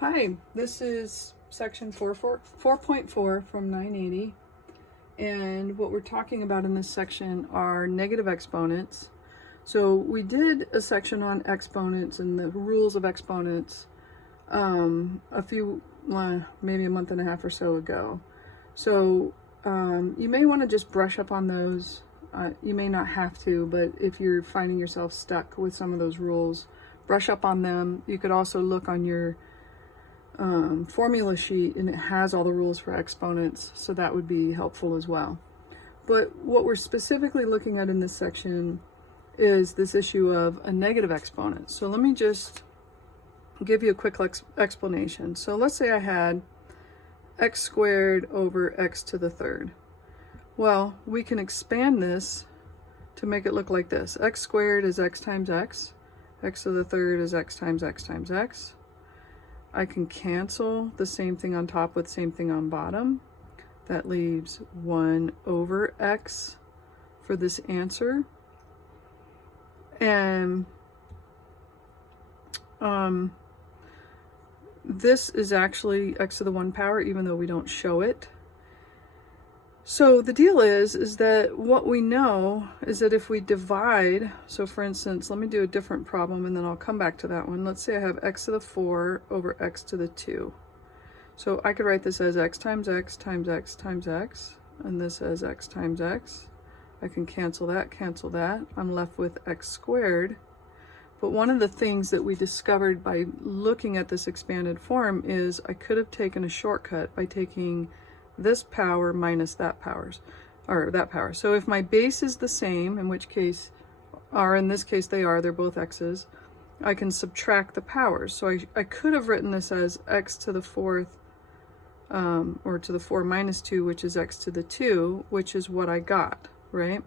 Hi, this is section 4.4 from 980, and what we're talking about in this section are negative exponents. So we did a section on exponents and the rules of exponents maybe a month and a half or so ago. So you may want to just brush up on those. You may not have to, but if you're finding yourself stuck with some of those rules, brush up on them. You could also look on your formula sheet, and it has all the rules for exponents, so that would be helpful as well. But what we're specifically looking at in this section is this issue of a negative exponent. So let me just give you a quick explanation. So let's say I had x squared over x to the third. Well, we can expand this to make it look like this. X squared is x times x. X to the third is x times x times x. I can cancel the same thing on top with same thing on bottom. That leaves 1 over x for this answer. And this is actually x to the 1 power, even though we don't show it. So the deal is that what we know is that if we divide, so for instance, let me do a different problem and then I'll come back to that one. Let's say I have x to the 4 over x to the 2. So I could write this as x times x times x times x, and this as x times x. I can cancel that, cancel that. I'm left with x squared. But one of the things that we discovered by looking at this expanded form is I could have taken a shortcut by taking this power minus that power. So if my base is the same, in which case, or in this case they're both x's, I can subtract the powers. So I could have written this as x to the 4th, or to the 4 minus 2, which is x to the 2, which is what I got, right?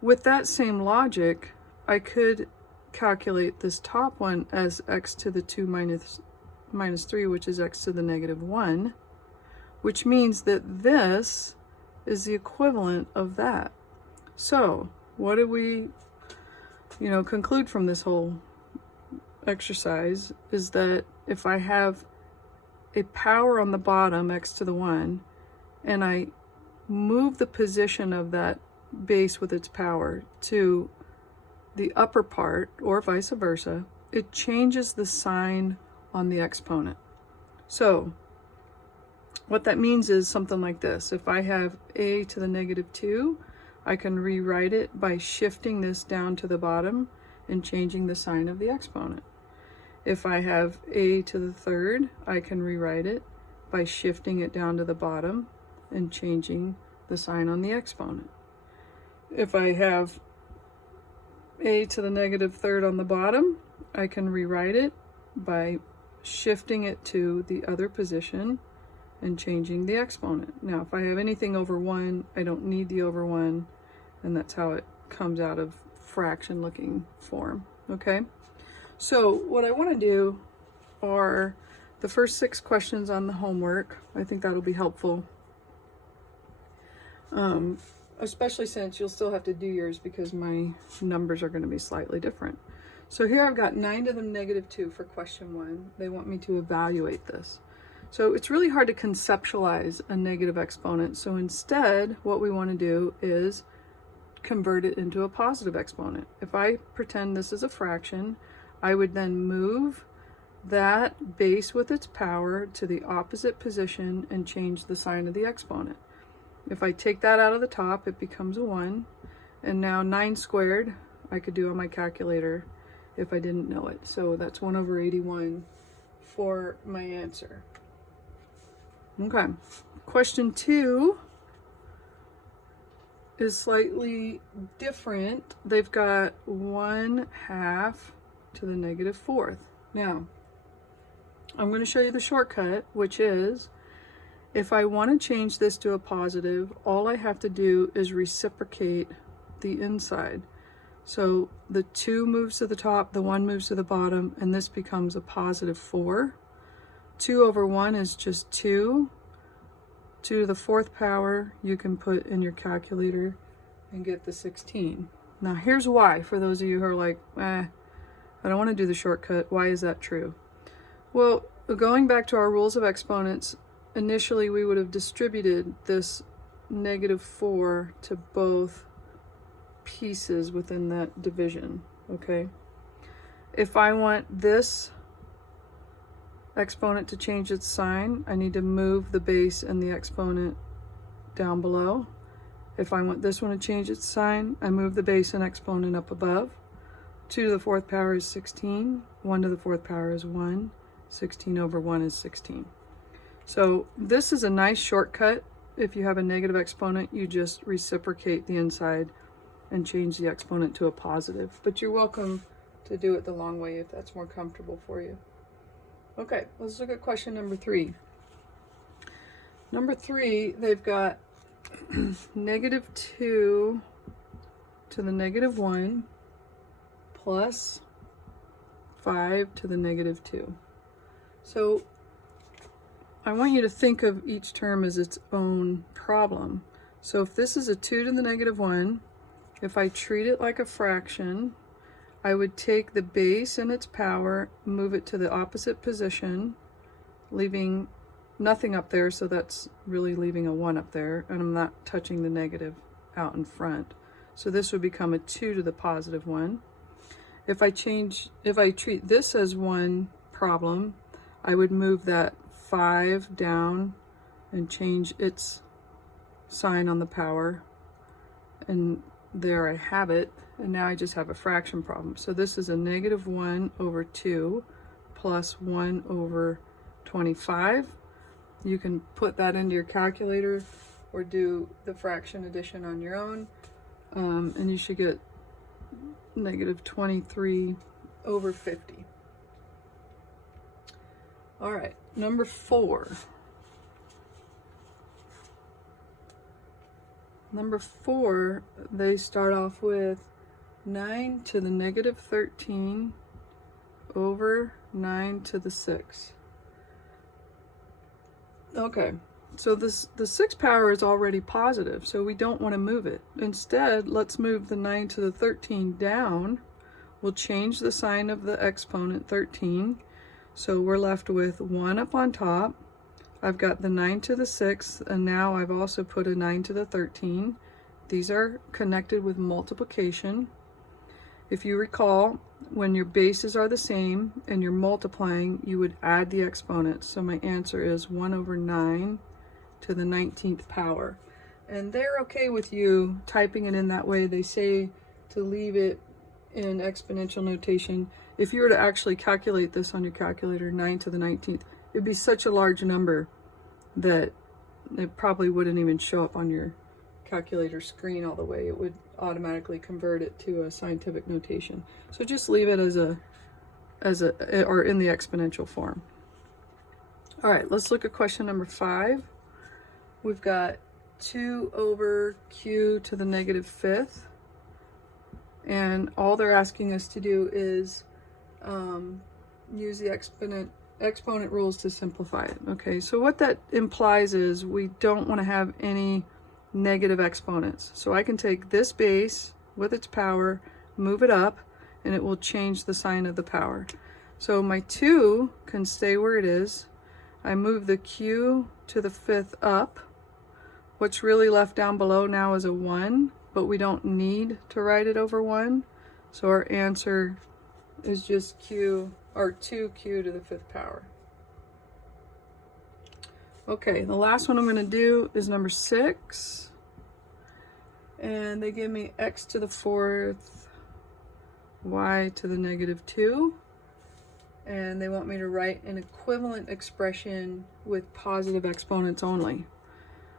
With that same logic, I could calculate this top one as x to the 2 minus 3, which is x to the negative 1, which means that this is the equivalent of that. So what do we, conclude from this whole exercise is that if I have a power on the bottom, x to the 1, and I move the position of that base with its power to the upper part, or vice versa, it changes the sign on the exponent. So what that means is something like this. If I have a to the negative 2, I can rewrite it by shifting this down to the bottom and changing the sign of the exponent. If I have a to the third, I can rewrite it by shifting it down to the bottom and changing the sign on the exponent. If I have a to the negative third on the bottom, I can rewrite it by shifting it to the other position and changing the exponent. Now, if I have anything over 1, I don't need the over 1, and that's how it comes out of fraction looking form, okay? So what I want to do are the first 6 questions on the homework. I think that'll be helpful, especially since you'll still have to do yours because my numbers are going to be slightly different. So here I've got 9 to the negative 2 for question 1. They want me to evaluate this. So it's really hard to conceptualize a negative exponent. So instead, what we want to do is convert it into a positive exponent. If I pretend this is a fraction, I would then move that base with its power to the opposite position and change the sign of the exponent. If I take that out of the top, it becomes a 1. And now 9 squared, I could do on my calculator if I didn't know it. So that's 1 over 81 for my answer. Okay, question 2 is slightly different. They've got 1/2 to the negative 4th. Now, I'm going to show you the shortcut, which is if I want to change this to a positive, all I have to do is reciprocate the inside. So the 2 moves to the top, the 1 moves to the bottom, and this becomes a positive 4. 2 over 1 is just 2. 2 to the 4th power, you can put in your calculator and get the 16. Now here's why, for those of you who are like, I don't want to do the shortcut. Why is that true? Well, going back to our rules of exponents, initially we would have distributed this -4 to both pieces within that division, okay? If I want this exponent to change its sign, I need to move the base and the exponent down below. If I want this one to change its sign, I move the base and exponent up above. 2 to the 4th power is 16. 1 to the 4th power is 1. 16 over 1 is 16. So this is a nice shortcut. If you have a negative exponent, you just reciprocate the inside and change the exponent to a positive. But you're welcome to do it the long way if that's more comfortable for you. Okay, let's look at question number 3. Number 3, they've got -2 to the -1 plus 5 to the -2. So I want you to think of each term as its own problem. So if this is a 2 to the -1, if I treat it like a fraction, I would take the base and its power, move it to the opposite position, leaving nothing up there, so that's really leaving a 1 up there, and I'm not touching the negative out in front. So this would become a 2 to the +1. If I treat this as one problem, I would move that 5 down and change its sign on the power, and there I have it. And now I just have a fraction problem. So this is a -1 over 2 plus 1 over 25. You can put that into your calculator or do the fraction addition on your own, and you should get -23 over 50. All right, number 4. Number 4, they start off with 9 to the -13 over 9 to the 6. Okay, so the 6th power is already positive, so we don't want to move it. Instead, let's move the 9 to the 13 down. We'll change the sign of the exponent 13. So we're left with 1 up on top. I've got the 9 to the 6th, and now I've also put a 9 to the 13. These are connected with multiplication. If you recall, when your bases are the same and you're multiplying, you would add the exponents. So my answer is 1 over 9 to the 19th power. And they're okay with you typing it in that way. They say to leave it in exponential notation. If you were to actually calculate this on your calculator, 9 to the 19th, it'd be such a large number that it probably wouldn't even show up on your calculator screen all the way. It would automatically convert it to a scientific notation. So just leave it or in the exponential form. All right, let's look at question number 5. We've got 2 over q to the -5th, and all they're asking us to do is use the exponent rules to simplify it. Okay, so what that implies is we don't want to have any negative exponents. So I can take this base with its power, move it up, and it will change the sign of the power. So my 2 can stay where it is. I move the q to the 5th up. What's really left down below now is a 1, but we don't need to write it over 1. So our answer is just q, or 2q to the 5th power. Okay, the last one I'm going to do is number 6. And they give me x to the 4th, y to the -2. And they want me to write an equivalent expression with positive exponents only.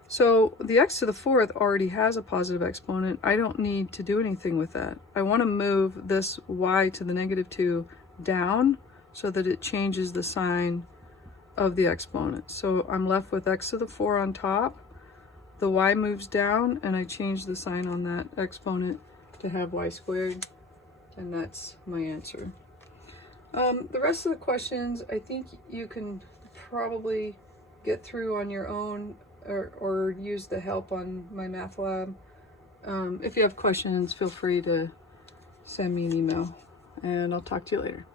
So the x to the 4th already has a positive exponent. I don't need to do anything with that. I want to move this y to the -2 down so that it changes the sign of the exponent. So I'm left with x to the 4 on top. The y moves down, and I change the sign on that exponent to have y squared, and that's my answer. The rest of the questions, I think you can probably get through on your own, or use the help on my math lab. If you have questions, feel free to send me an email, and I'll talk to you later.